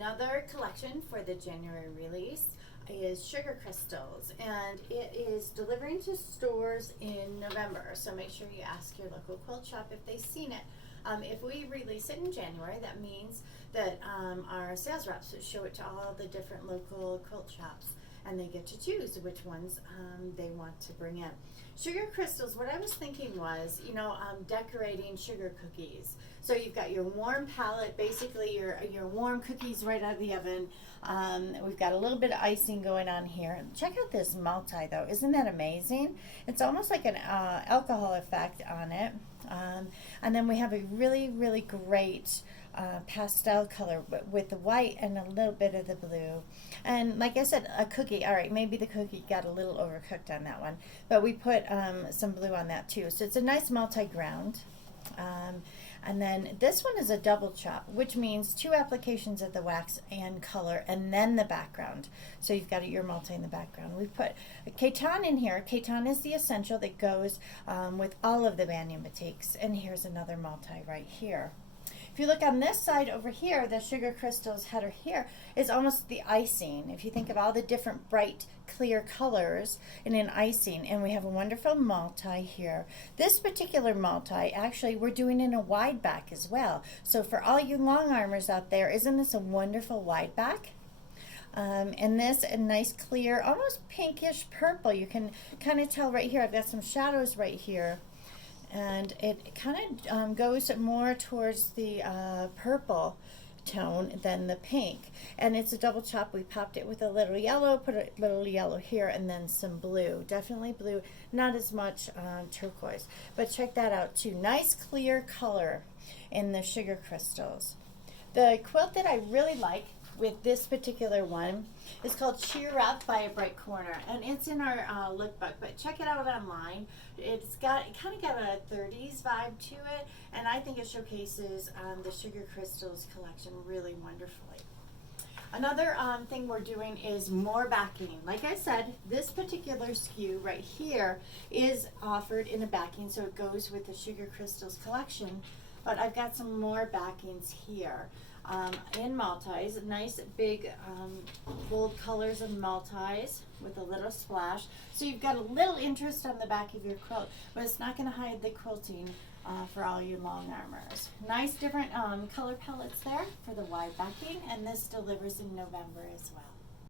Another collection for the January release is Sugar Crystals, and it is delivering to stores in November, so make sure you ask your local quilt shop if they've seen it. If we release it in January, that means that our sales reps show it to all the different local quilt shops, and they get to choose which ones they want to bring in. Sugar crystals, what I was thinking was, decorating sugar cookies. So you've got your warm palette, basically your warm cookies right out of the oven. We've got a little bit of icing going on here. Check out this multi though, isn't that amazing? It's almost like an alcohol effect on it. And then we have a really, really great pastel color with the white and a little bit of the blue. And like I said, a cookie. All right, maybe the cookie got a little overcooked on that one, but we put some blue on that too. So it's a nice multi-ground. And then this one is a double chop, which means 2 applications of the wax and color and then the background. So you've got your multi in the background. We've put a Ketan in here. Ketan is the essential that goes with all of the banyan batiks. And here's another multi right here. If you look on this side over here, the Sugar Crystals header here is almost the icing. If you think of all the different bright, clear colors in an icing, and we have a wonderful multi here. This particular multi, actually, we're doing in a wide back as well. So for all you long armors out there, isn't this a wonderful wide back? And this a nice clear, almost pinkish purple. You can kind of tell right here. I've got some shadows right here. And it kind of goes more towards the purple tone than the pink. And it's a double chop. We popped it with a little yellow, put a little yellow here, and then some blue. Definitely blue, not as much turquoise. But check that out too. Nice clear color in the Sugar Crystals. The quilt that I really like with this particular one is called Cheer Up by A Bright Corner, and it's in our lookbook, but check it out online. It kind of got a 30s vibe to it, and I think it showcases the Sugar Crystals collection really wonderfully. Another thing we're doing is more backing. Like I said, this particular SKU right here is offered in a backing, so it goes with the Sugar Crystals collection, but I've got some more backings here. In multis, nice big bold colors of multis with a little splash. So you've got a little interest on the back of your quilt, but it's not going to hide the quilting for all your long armors. Nice different color palettes there for the wide backing, and this delivers in November as well.